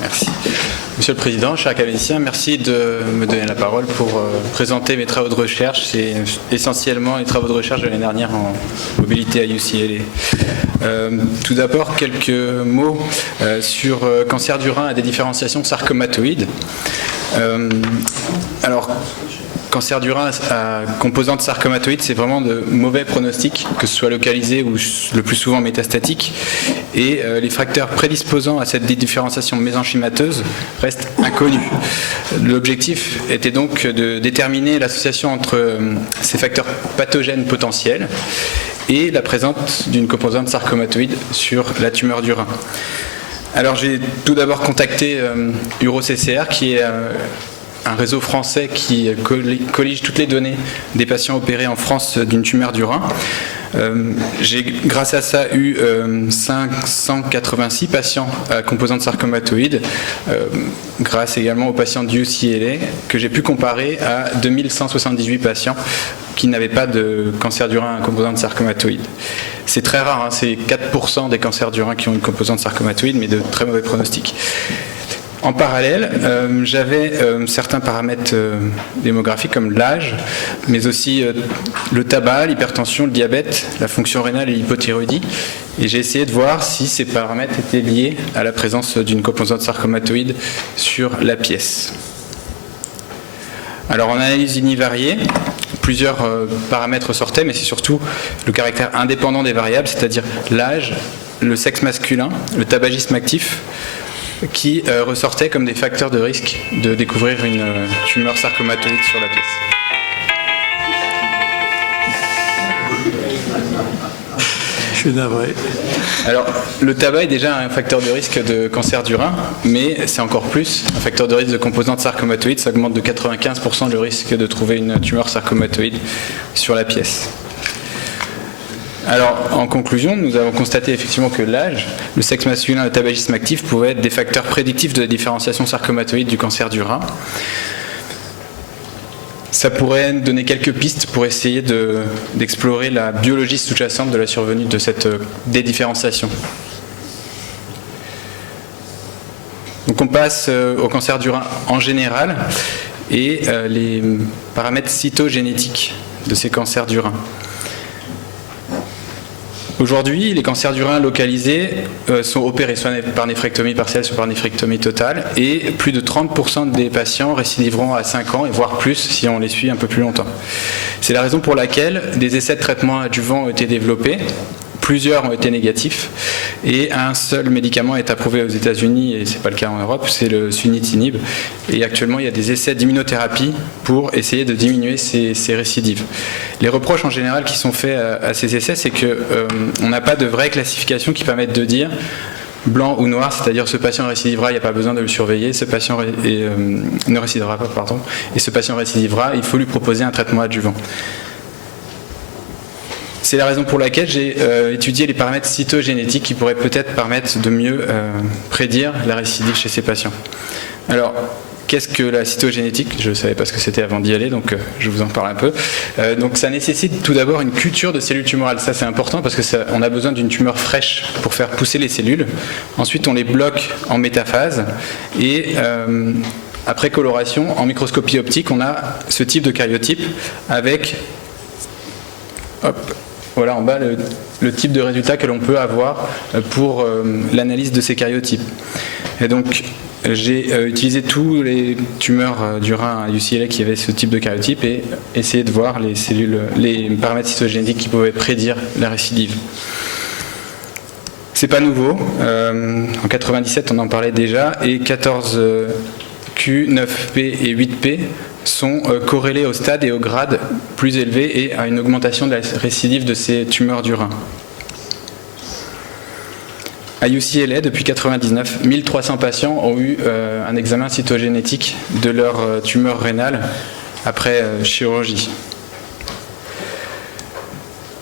Merci. Monsieur le Président, chers académiciens, merci de me donner la parole pour présenter mes travaux de recherche. C'est essentiellement les travaux de recherche de l'année dernière en mobilité à UCLA. Tout d'abord, quelques mots sur cancer du rein à des différenciations sarcomatoïdes. Alors, cancer du rein à composante sarcomatoïde, c'est vraiment de mauvais pronostics, que ce soit localisé ou le plus souvent métastatique. Et les facteurs prédisposants à cette différenciation mésenchymateuse restent inconnus. L'objectif était donc de déterminer l'association entre ces facteurs pathogènes potentiels et la présence d'une composante sarcomatoïde sur la tumeur du rein. Alors j'ai tout d'abord contacté UroCCR, qui est un réseau français qui collige toutes les données des patients opérés en France d'une tumeur du rein. J'ai grâce à ça eu 586 patients à composante sarcomatoïde, grâce également aux patients du UCLA, que j'ai pu comparer à 2178 patients qui n'avaient pas de cancer du rein à composante sarcomatoïde. C'est très rare, hein, c'est 4% des cancers du rein qui ont une composante sarcomatoïde, mais de très mauvais pronostics. En parallèle, j'avais certains paramètres démographiques comme l'âge, mais aussi le tabac, l'hypertension, le diabète, la fonction rénale et l'hypothyroïdie. Et j'ai essayé de voir si ces paramètres étaient liés à la présence d'une composante sarcomatoïde sur la pièce. Alors en analyse univariée, plusieurs paramètres sortaient, mais c'est surtout le caractère indépendant des variables, c'est-à-dire l'âge, le sexe masculin, le tabagisme actif, qui ressortaient comme des facteurs de risque de découvrir une tumeur sarcomatoïde sur la pièce. Je suis navré. Alors, le tabac est déjà un facteur de risque de cancer du rein, mais c'est encore plus un facteur de risque de composante sarcomatoïde. Ça augmente de 95% le risque de trouver une tumeur sarcomatoïde sur la pièce. Alors, en conclusion, nous avons constaté effectivement que l'âge, le sexe masculin et le tabagisme actif pouvaient être des facteurs prédictifs de la différenciation sarcomatoïde du cancer du rein. Ça pourrait donner quelques pistes pour essayer d'explorer la biologie sous-jacente de la survenue de cette dédifférenciation. Donc on passe au cancer du rein en général et les paramètres cytogénétiques de ces cancers du rein. Aujourd'hui, les cancers du rein localisés sont opérés soit par néphrectomie partielle, soit par néphrectomie totale, et plus de 30% des patients récidiveront à 5 ans, et voire plus si on les suit un peu plus longtemps. C'est la raison pour laquelle des essais de traitement adjuvant ont été développés. Plusieurs ont été négatifs et un seul médicament est approuvé aux États-Unis et ce n'est pas le cas en Europe, c'est le sunitinib. Et actuellement, il y a des essais d'immunothérapie pour essayer de diminuer ces récidives. Les reproches en général qui sont faits à ces essais, c'est qu'on n'a pas de vraie classification qui permette de dire blanc ou noir, c'est-à-dire ce patient récidivera, il n'y a pas besoin de le surveiller, ce patient ne récidivera pas, pardon, et ce patient récidivera, il faut lui proposer un traitement adjuvant. C'est la raison pour laquelle j'ai étudié les paramètres cytogénétiques qui pourraient peut-être permettre de mieux prédire la récidive chez ces patients. Alors, qu'est-ce que la cytogénétique? Je ne savais pas ce que c'était avant d'y aller, donc je vous en parle un peu. Donc ça nécessite tout d'abord une culture de cellules tumorales. Ça c'est important parce qu'on a besoin d'une tumeur fraîche pour faire pousser les cellules. Ensuite on les bloque en métaphase et après coloration, en microscopie optique, on a ce type de karyotype avec... Hop. Voilà en bas le type de résultat que l'on peut avoir pour l'analyse de ces karyotypes. Et donc j'ai utilisé tous les tumeurs du rein à UCLA qui avaient ce type de karyotype et essayé de voir les paramètres cytogénétiques qui pouvaient prédire la récidive. C'est pas nouveau. En 97 on en parlait déjà et 14Q, 9P et 8P sont corrélés au stade et au grade plus élevé et à une augmentation de la récidive de ces tumeurs du rein. À UCLA, depuis 1999, 1300 patients ont eu un examen cytogénétique de leur tumeur rénale après chirurgie.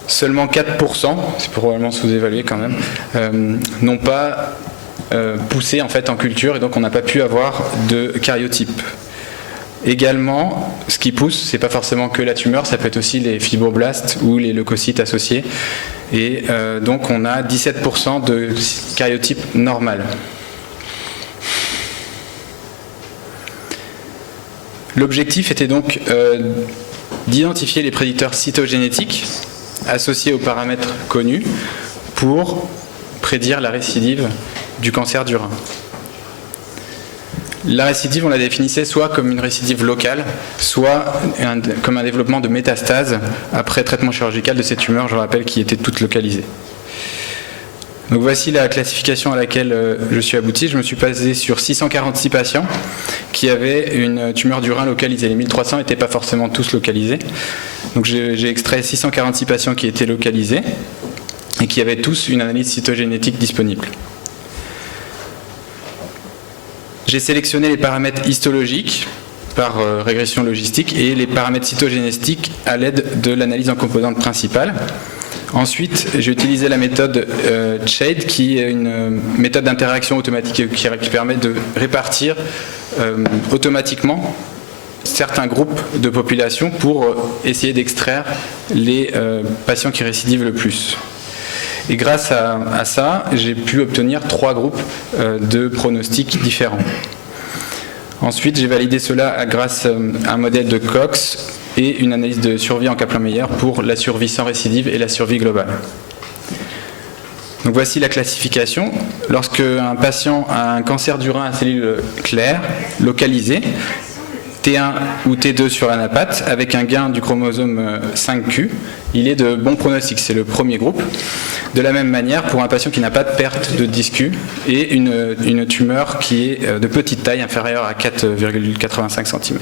Seulement 4%, c'est probablement sous-évalué quand même, n'ont pas poussé en fait en culture et donc on n'a pas pu avoir de karyotype. Également, ce qui pousse, c'est pas forcément que la tumeur, ça peut être aussi les fibroblastes ou les leucocytes associés. Et donc on a 17% de karyotype normal. L'objectif était donc d'identifier les prédicteurs cytogénétiques associés aux paramètres connus pour prédire la récidive du cancer du rein. La récidive, on la définissait soit comme une récidive locale, soit comme un développement de métastases après traitement chirurgical de ces tumeurs, je rappelle, qui étaient toutes localisées. Donc voici la classification à laquelle je suis abouti. Je me suis basé sur 646 patients qui avaient une tumeur du rein localisée. Les 1300 n'étaient pas forcément tous localisés. Donc j'ai extrait 646 patients qui étaient localisés et qui avaient tous une analyse cytogénétique disponible. J'ai sélectionné les paramètres histologiques par régression logistique et les paramètres cytogénétiques à l'aide de l'analyse en composantes principales. Ensuite, j'ai utilisé la méthode SHADE, qui est une méthode d'interaction automatique qui permet de répartir automatiquement certains groupes de population pour essayer d'extraire les patients qui récidivent le plus. Et grâce à ça, j'ai pu obtenir 3 groupes de pronostics différents. Ensuite, j'ai validé cela grâce à un modèle de Cox et une analyse de survie en Kaplan-Meier pour la survie sans récidive et la survie globale. Donc voici la classification. Lorsque un patient a un cancer du rein à cellules claires, localisé, T1 ou T2 sur l'anapathe, avec un gain du chromosome 5q, il est de bon pronostic, c'est le premier groupe. De la même manière, pour un patient qui n'a pas de perte de disque et une tumeur qui est de petite taille, inférieure à 4,85 cm.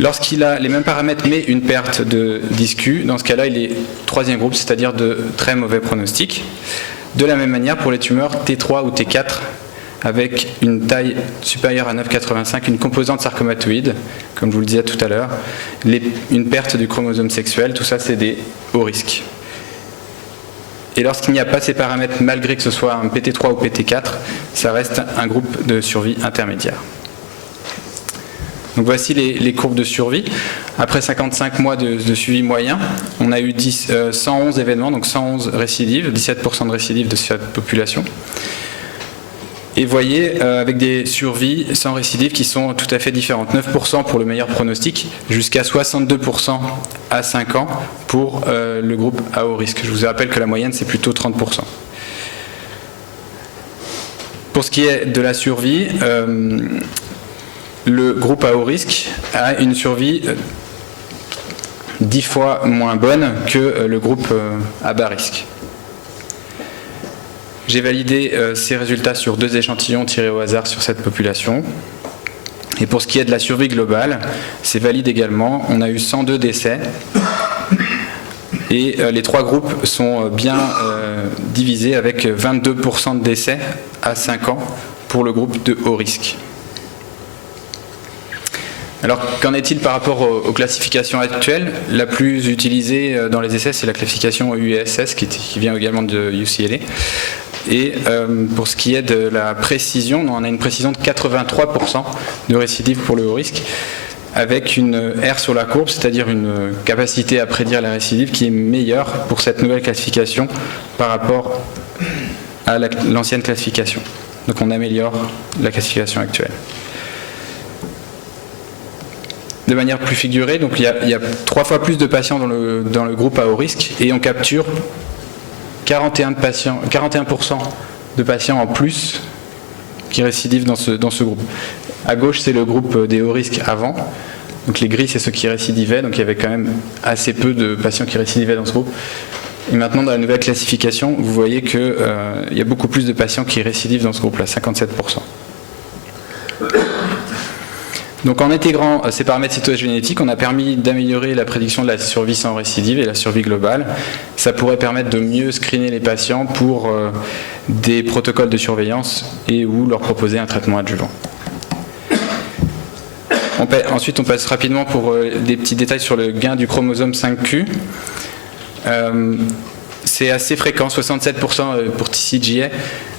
Lorsqu'il a les mêmes paramètres mais une perte de disque, dans ce cas-là, il est troisième groupe, c'est-à-dire de très mauvais pronostic. De la même manière, pour les tumeurs T3 ou T4, avec une taille supérieure à 9,85, une composante sarcomatoïde, comme je vous le disais tout à l'heure, une perte du chromosome sexuel, tout ça c'est des hauts risques. Et lorsqu'il n'y a pas ces paramètres, malgré que ce soit un PT3 ou PT4, ça reste un groupe de survie intermédiaire. Donc voici les courbes de survie. Après 55 mois de suivi moyen, on a eu 111 événements, donc 111 récidives, 17% de récidives de cette population. Et vous voyez, avec des survies sans récidive qui sont tout à fait différentes. 9% pour le meilleur pronostic, jusqu'à 62% à 5 ans pour le groupe à haut risque. Je vous rappelle que la moyenne, c'est plutôt 30%. Pour ce qui est de la survie, le groupe à haut risque a une survie 10 fois moins bonne que le groupe à bas risque. J'ai validé ces résultats sur 2 échantillons tirés au hasard sur cette population. Et pour ce qui est de la survie globale, c'est valide également. On a eu 102 décès. Et les 3 groupes sont bien divisés avec 22% de décès à 5 ans pour le groupe de haut risque. Alors, qu'en est-il par rapport aux classifications actuelles? La plus utilisée dans les essais, c'est la classification USS, qui vient également de UCLA. Et pour ce qui est de la précision, on a une précision de 83% de récidive pour le haut risque, avec une R sur la courbe, c'est-à-dire une capacité à prédire la récidive qui est meilleure pour cette nouvelle classification par rapport à l'ancienne classification. Donc on améliore la classification actuelle. De manière plus figurée, donc il y a 3 fois plus de patients dans le groupe à haut risque et on capture 41% de patients en plus qui récidivent dans ce groupe. À gauche, c'est le groupe des hauts risques avant. Donc les gris, c'est ceux qui récidivaient. Donc il y avait quand même assez peu de patients qui récidivaient dans ce groupe. Et maintenant, dans la nouvelle classification, vous voyez qu'il y a beaucoup plus de patients qui récidivent dans ce groupe-là, 57%. Donc en intégrant ces paramètres cytogénétiques, on a permis d'améliorer la prédiction de la survie sans récidive et la survie globale. Ça pourrait permettre de mieux screener les patients pour des protocoles de surveillance et ou leur proposer un traitement adjuvant. Ensuite, on passe rapidement pour des petits détails sur le gain du chromosome 5q. C'est assez fréquent, 67% pour TCGA,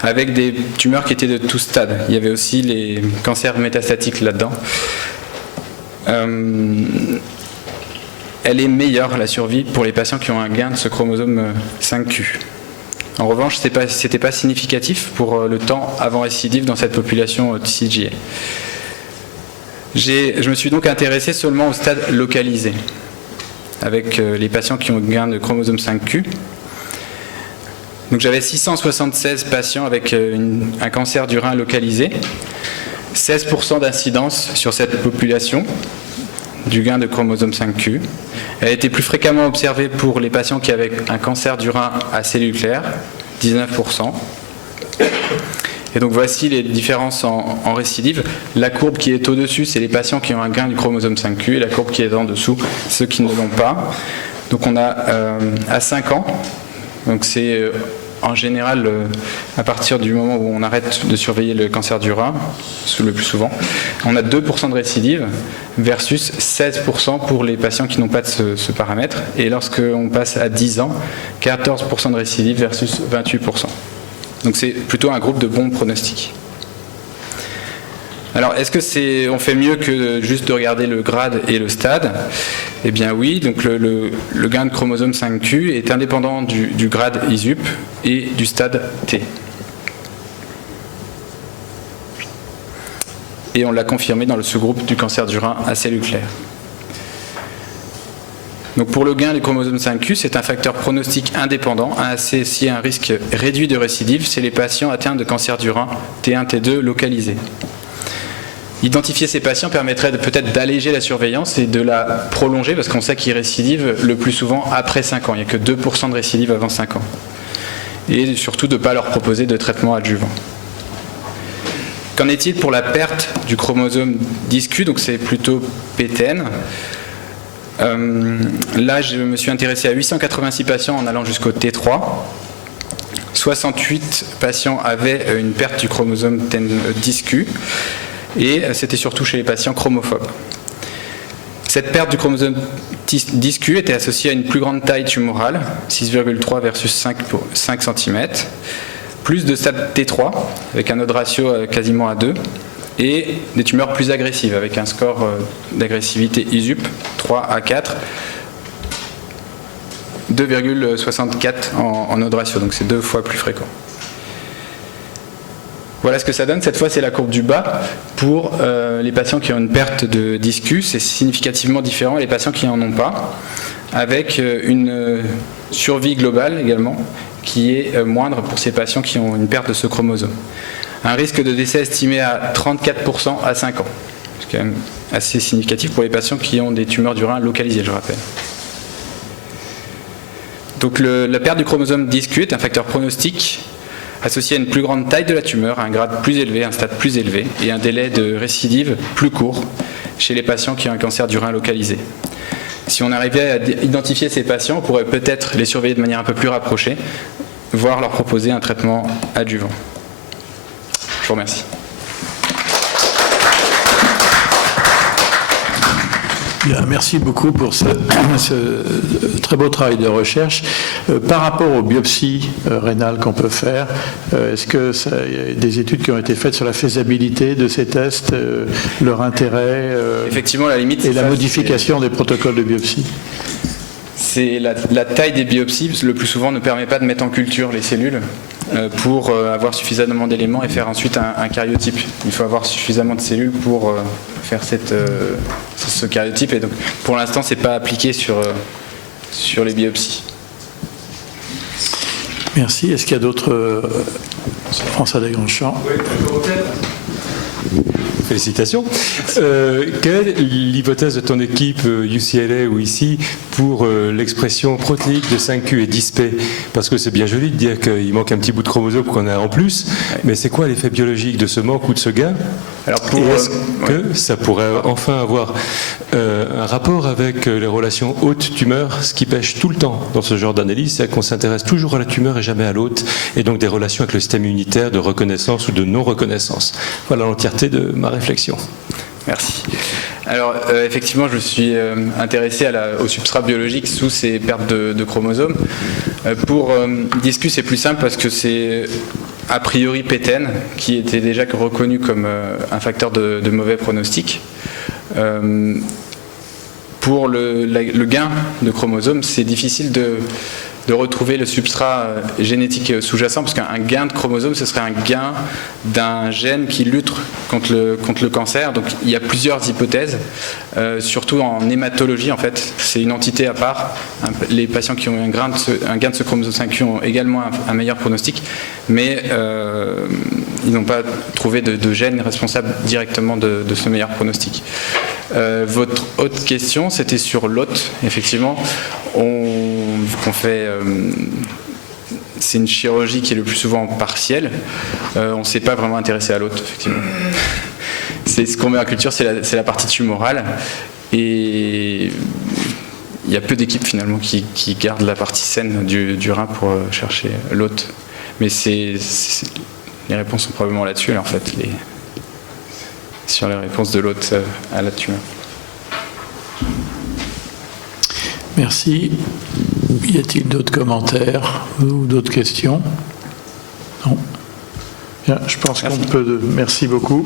avec des tumeurs qui étaient de tout stade. Il y avait aussi les cancers métastatiques là-dedans. Elle est meilleure, la survie, pour les patients qui ont un gain de ce chromosome 5q. En revanche, ce n'était pas significatif pour le temps avant récidive dans cette population TCGA. Je me suis donc intéressé seulement au stade localisé, avec les patients qui ont gain de chromosome 5q. Donc j'avais 676 patients avec un cancer du rein localisé, 16% d'incidence sur cette population du gain de chromosome 5q. Elle a été plus fréquemment observée pour les patients qui avaient un cancer du rein à cellules claires, 19%. Et donc voici les différences en récidive. La courbe qui est au-dessus, c'est les patients qui ont un gain du chromosome 5q, et la courbe qui est en dessous, ceux qui ne l'ont pas. Donc on a à 5 ans, donc c'est en général à partir du moment où on arrête de surveiller le cancer du rein, le plus souvent, on a 2% de récidive versus 16% pour les patients qui n'ont pas de ce paramètre. Et lorsqu'on passe à 10 ans, 14% de récidive versus 28%. Donc c'est plutôt un groupe de bons pronostics. Alors, est-ce que on fait mieux que juste de regarder le grade et le stade? Eh bien oui, donc le gain de chromosome 5q est indépendant du grade ISUP et du stade T. Et on l'a confirmé dans le sous-groupe du cancer du rein à cellules claires. Donc pour le gain du chromosome 5q, c'est un facteur pronostique indépendant associé à un risque réduit de récidive chez les patients atteints de cancer du rein T1, T2 localisé. Identifier ces patients permettrait peut-être d'alléger la surveillance et de la prolonger, parce qu'on sait qu'ils récidivent le plus souvent après 5 ans. Il n'y a que 2% de récidive avant 5 ans. Et surtout de ne pas leur proposer de traitement adjuvant. Qu'en est-il pour la perte du chromosome 10q? Donc c'est plutôt PTN. Là, je me suis intéressé à 886 patients en allant jusqu'au T3. 68 patients avaient une perte du chromosome 10q. Et c'était surtout chez les patients chromophobes. Cette perte du chromosome 10q était associée à une plus grande taille tumorale, 6,3 versus 5 cm, plus de stade T3, avec un odds ratio quasiment à 2, et des tumeurs plus agressives, avec un score d'agressivité ISUP 3 à 4, 2,64 en odds ratio, donc c'est 2 fois plus fréquent. Voilà ce que ça donne. Cette fois, c'est la courbe du bas. Pour les patients qui ont une perte de 10q, c'est significativement différent. Les patients qui n'en ont pas, avec une survie globale également, qui est moindre pour ces patients qui ont une perte de ce chromosome. Un risque de décès estimé à 34% à 5 ans. C'est quand même assez significatif pour les patients qui ont des tumeurs du rein localisées, je rappelle. Donc la perte du chromosome 10q est un facteur pronostique associé à une plus grande taille de la tumeur, à un grade plus élevé, un stade plus élevé et un délai de récidive plus court chez les patients qui ont un cancer du rein localisé. Si on arrivait à identifier ces patients, on pourrait peut-être les surveiller de manière un peu plus rapprochée, voire leur proposer un traitement adjuvant. Je vous remercie. Bien, merci beaucoup pour ce très beau travail de recherche. Par rapport aux biopsies rénales qu'on peut faire, est-ce qu'il y a des études qui ont été faites sur la faisabilité de ces tests, leur intérêt Effectivement, la limite, et la modification des protocoles de biopsie? C'est la taille des biopsies, le plus souvent ne permet pas de mettre en culture les cellules pour avoir suffisamment d'éléments et faire ensuite un karyotype. Il faut avoir suffisamment de cellules pour faire ce karyotype, et donc pour l'instant c'est pas appliqué sur les biopsies. Merci. Est-ce qu'il y a d'autres François Desgrandchamps? Oui, félicitations. Quelle est l'hypothèse de ton équipe UCLA ou ici pour l'expression protéique de 5q et 10p? Parce que c'est bien joli de dire qu'il manque un petit bout de chromosome qu'on a en plus, mais c'est quoi l'effet biologique de ce manque ou de ce gain? Alors est-ce que ça pourrait enfin avoir un rapport avec les relations hôte-tumeur? Ce qui pêche tout le temps dans ce genre d'analyse, c'est qu'on s'intéresse toujours à la tumeur et jamais à l'hôte, et donc des relations avec le système immunitaire de reconnaissance ou de non-reconnaissance. Voilà l'entièreté de ma réflexion. Merci. Alors effectivement, je me suis intéressé au substrat biologique sous ces pertes de chromosomes. Pour 10q, c'est plus simple parce que c'est a priori PTN qui était déjà reconnu comme un facteur de mauvais pronostic. Pour le gain de chromosomes, c'est difficile de retrouver le substrat génétique sous-jacent, parce qu'un gain de chromosome, ce serait un gain d'un gène qui lutte contre le cancer. Donc il y a plusieurs hypothèses, surtout en hématologie en fait. C'est une entité à part. Les patients qui ont un gain de ce chromosome 5Q ont également un meilleur pronostic, mais ils n'ont pas trouvé de gène responsable directement de ce meilleur pronostic. Votre autre question, c'était sur l'hôte. Effectivement, vu qu'on fait... c'est une chirurgie qui est le plus souvent partielle. On ne s'est pas vraiment intéressé à l'hôte, effectivement. C'est ce qu'on met en culture, c'est la partie tumorale. Et il y a peu d'équipes finalement qui gardent la partie saine du rein pour chercher l'hôte. Mais les réponses sont probablement là-dessus, en fait, sur les réponses de l'hôte à la tumeur. Merci. Y a-t-il d'autres commentaires ou d'autres questions? Non. Bien, je pense qu'on peut... Merci beaucoup.